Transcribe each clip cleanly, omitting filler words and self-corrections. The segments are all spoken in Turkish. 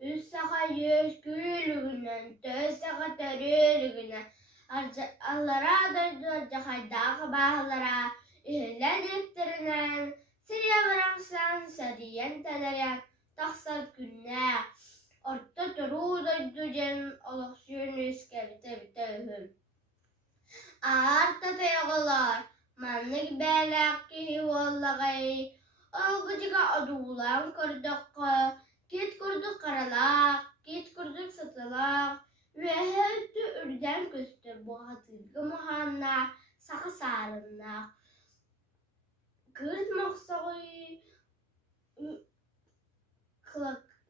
Üç sağa yüz gülüğünden, dört sağa törülüğünden, Allara dördü haydağı bağlara, ühülen ettirinen, Sirya bıraksan, sadiyen teleren, taksar günne, orta turu doyducen, olaksiyonu iskevite bitehüm. Arta tayağılar, manlık belak ki vallagay, Algıcıga adulan kırdıkkı, Git kurduk karalak, git kurduk satılak, ve her ürden küstü bu hatırgı muhanna, sakı sarınna. Kırt maksağı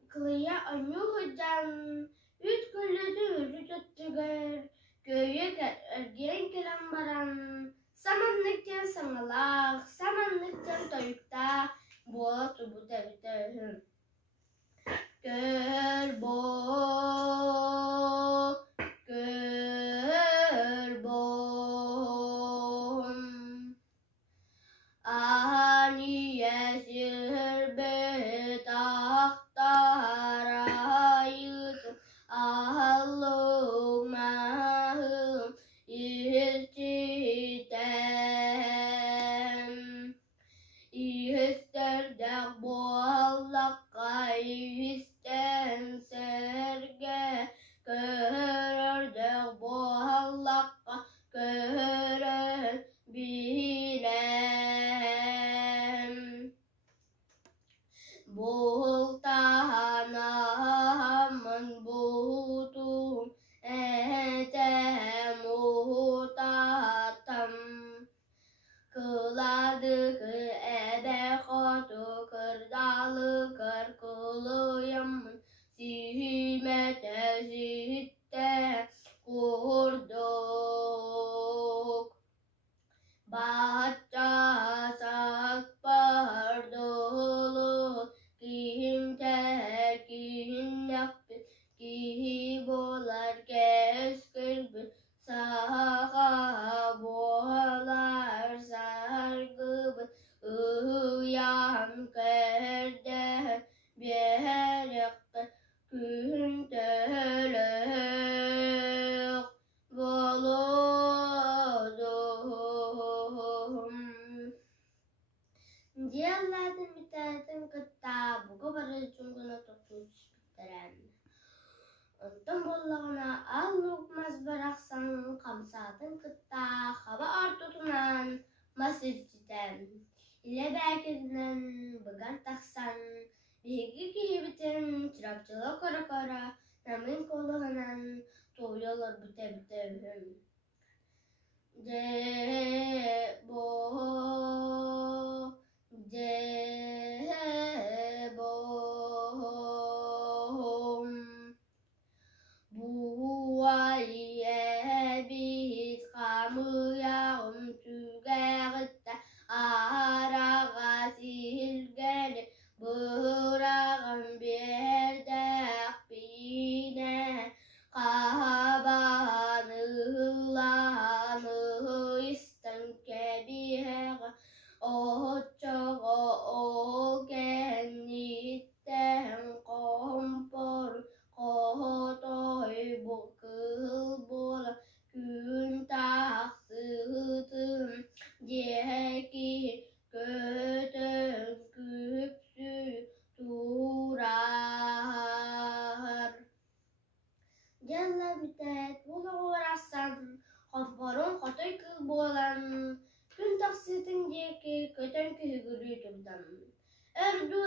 kılıya anyu hıcan, üt güllüdü ürü tuttugar, göğe ergen kilan baran, samanlıktan sanalak, samanlıktan toyukta, bu tubu tevitehüm. Gör bo, aniye şirbet aktarayıtım, ahallumahım işçiden. İsterdek bu Allah'a isten serge, görürdük bu Allah'a görür bilen. Bultanamın buldum etemutatam, Kıladık ebe kotu kırdalı kırkılıyım, Sihimete zihitte kurduk. Bahçe sakpar dolu, Kimte kim yakbir, Ki bolar keskir sağa boğalar sargıbın, Uyan kerde bir yaktı küntölük boludum. Diğerlerden biterdim kıtta, bu kabarı cunguna tutuş bitiren. Ondan bollağına al lokmaz bıraksan, kamsadın kıtta, hava artutunan, masirciden. İle belkedinden bıgan taksan, bihigi kihibitin, çırapçıla kara kara, namin koluğunan, toyulur bite bitevim. Buaya bis kamuyağım tügağıtta, Arağa silgeni bırağım bir dakbine, Kabanılanı istenkebihe, Oçoğu o genitten kompor, Kotoy bu kıl bola, Gün taksıtım, Diyeki götün küpsü turar. Jalla bitet bula uğraşsan, Komporun kotoy kıl bolan, Gün taksıtın diyeki götün kühügülü turdan. Erdu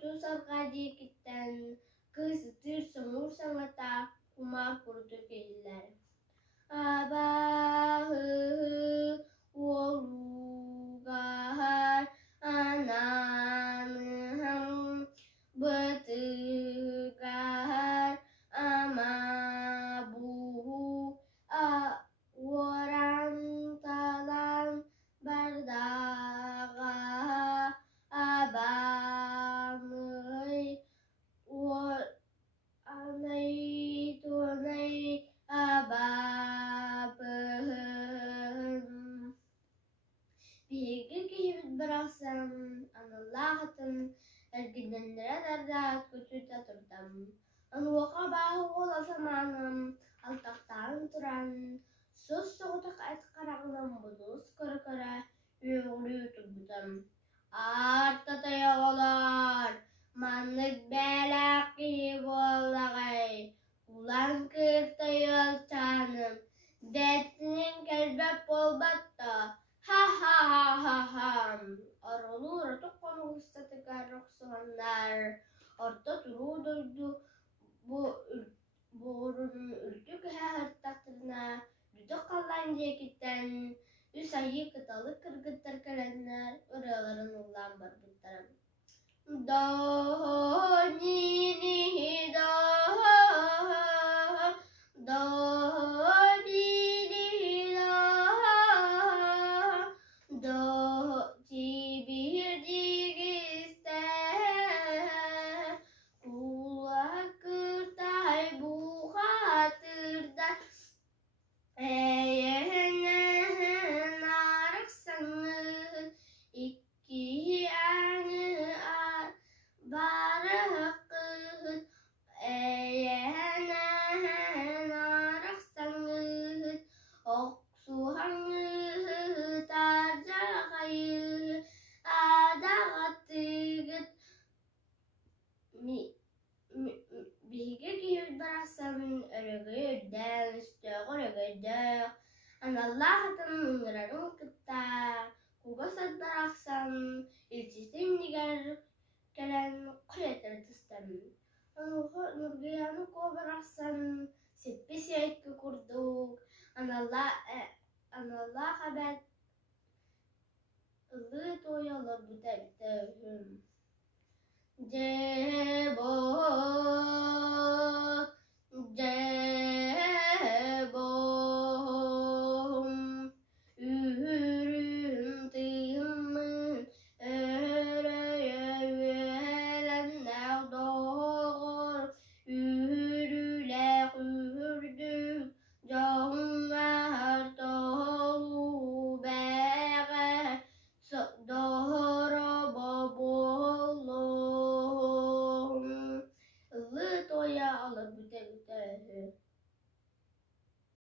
tu sarka diyekitten, Kısıtır somur sanata, kumar kurdu geyiller. Abahı olugar, ananıham betıgar, ama bu waran talan bardaga, abanay anay tunay ababın. Bilgi gibi bıraksan Allah'ın ergidenlere derdat kötü tatır butam. Anuaka bahu ola samanam altaktan turan. Sus sokutak at karaklam budus kara yürüyüp butam. Arta tayolar manlık belaki bolagay. Ulan kırtayol canım. Detinin kelbep bolbatta. Ha ha ha ha ha. Arolur tukon ustası garroksanlar. Orta turu doydu borunun ültük hertaktırına. Düdük kallan cekitten. Üsayı kıtalı kırgıtlar kalenler. Oraların ulan barbıtlarım. Do ni ni do do ni ni do ci bir digiste kulak kırtay bu hatırda eğenen arıksın iki anı barıkın eğenen arıksın oksu hanı tarcakayı adagattıgıt bihiga gihir baraksam örgüden üstü örgüden anallahatın nırarım kıtta kugasat baraksam ilçisin nigar kelen kuletir tıstam nurgiyanı ko baraksam sippisi etki kurduk anallahabet ılı toyalı bu teptehüm Cebo